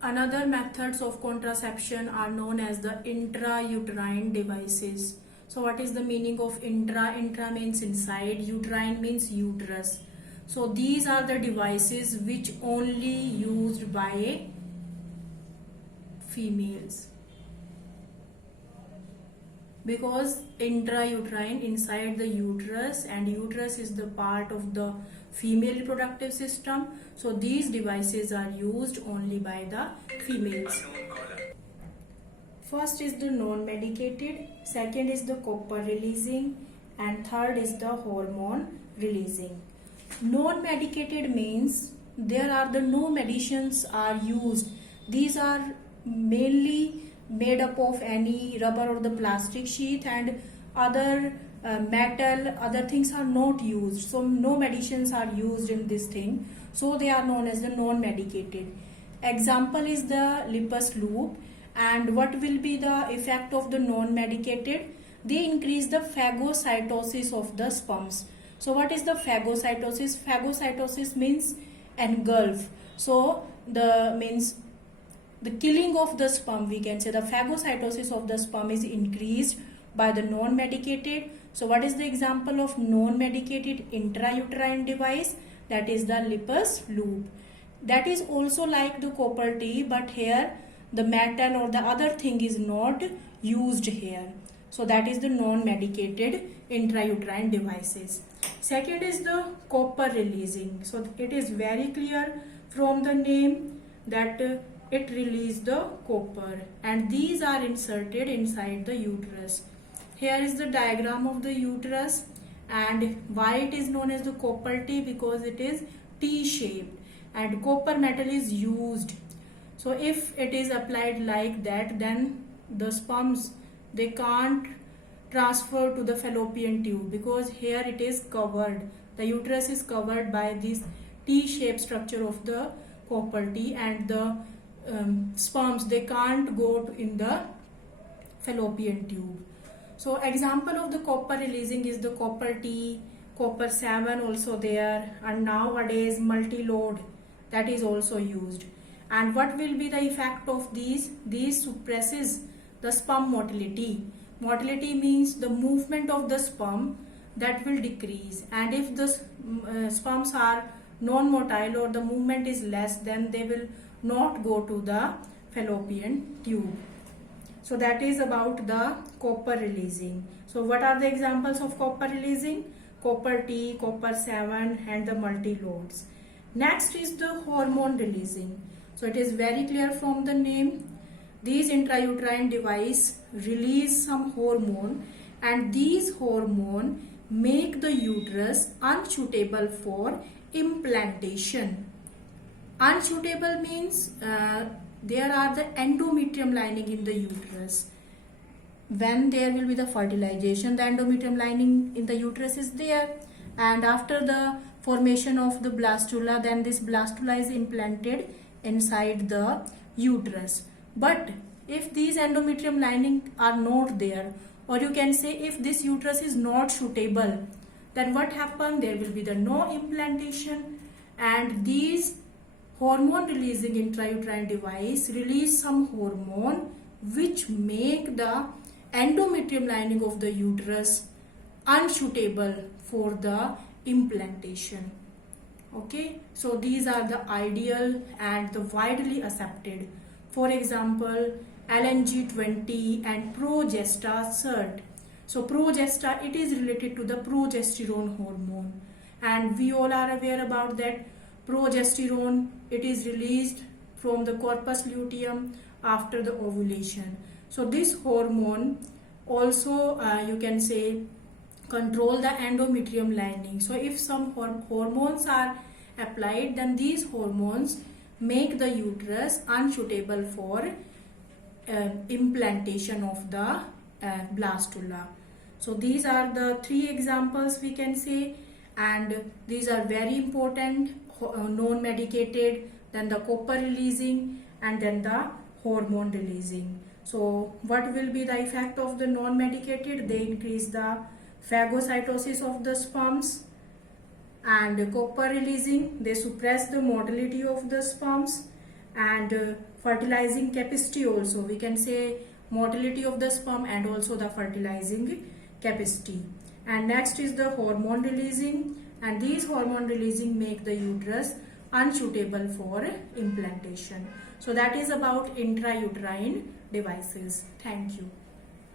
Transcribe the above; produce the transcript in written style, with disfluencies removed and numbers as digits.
Another methods of contraception are known as the intrauterine devices. So what is the meaning of intra? Intra means inside, uterine means uterus. So these are the devices which only used by females, because intrauterine, inside the uterus, and uterus is the part of the female reproductive system. So these devices are used only by the females. First is the non-medicated, second is the copper releasing, and third is the hormone releasing. Non-medicated means there are the no medicines are used. These are mainly made up of any rubber or the plastic sheath, and other metal, other things are not used. So no medicines are used in this thing. So they are known as the non-medicated. Example is the Lippus loop. And what will be the effect of the non-medicated? They increase the phagocytosis of the sperms. So what is the phagocytosis? Phagocytosis means engulf. So the killing of the sperm, we can say the phagocytosis of the sperm is increased by the non-medicated. So what is the example of non-medicated intrauterine device? That is the Lippus loop. That is also like the copper T, but here the metal or the other thing is not used here. So that is the non-medicated intrauterine devices. Second is the copper releasing. So it is very clear from the name that it releases the copper, and these are inserted inside the uterus. Here is the diagram of the uterus, and why it is known as the copper T? Because it is T-shaped and copper metal is used. So if it is applied like that, then the sperms, they can't transfer to the fallopian tube, because here it is covered. The uterus is covered by this T-shaped structure of the copper T, and the sperms, they can't go in the fallopian tube. So example of the copper releasing is the copper T, copper 7 also there, and nowadays multi-load, that is also used. And what will be the effect of these? These suppresses the sperm motility. Motility means the movement of the sperm, that will decrease, and if the sperms are non-motile or the movement is less, then they will not go to the fallopian tube. So that is about the copper releasing. So what are the examples of copper releasing? Copper T, copper 7, and the multi-loads. Next is the hormone releasing. So it is very clear from the name. These intrauterine device release some hormone, and these hormone make the uterus unsuitable for implantation. Unsuitable means there are the endometrium lining in the uterus. When there will be the fertilization, the endometrium lining in the uterus is there, and after the formation of the blastula, then this blastula is implanted inside the uterus. But if these endometrium lining are not there, or you can say if this uterus is not suitable, then what happen? There will be the no implantation, and these hormone releasing intrauterine device release some hormone which make the endometrium lining of the uterus unsuitable for the implantation. Okay, so these are the ideal and the widely accepted. For example, LNG20 and Progesta cert. So Progesta, it is related to the progesterone hormone, and we all are aware about that. Progesterone, it is released from the corpus luteum after the ovulation. So this hormone also you can say control the endometrium lining. So if some hormones are applied, then these hormones make the uterus unsuitable for implantation of the blastula. So these are the three examples we can say, and these are very important. Non-medicated, then the copper releasing, and then the hormone releasing. So what will be the effect of the non-medicated? They increase the phagocytosis of the sperms, and copper releasing, they suppress the motility of the sperms, and fertilizing capacity also. We can say motility of the sperm and also the fertilizing capacity. And next is the hormone releasing, and these hormone releasing make the uterus unsuitable for implantation. So that is about intrauterine devices. Thank you.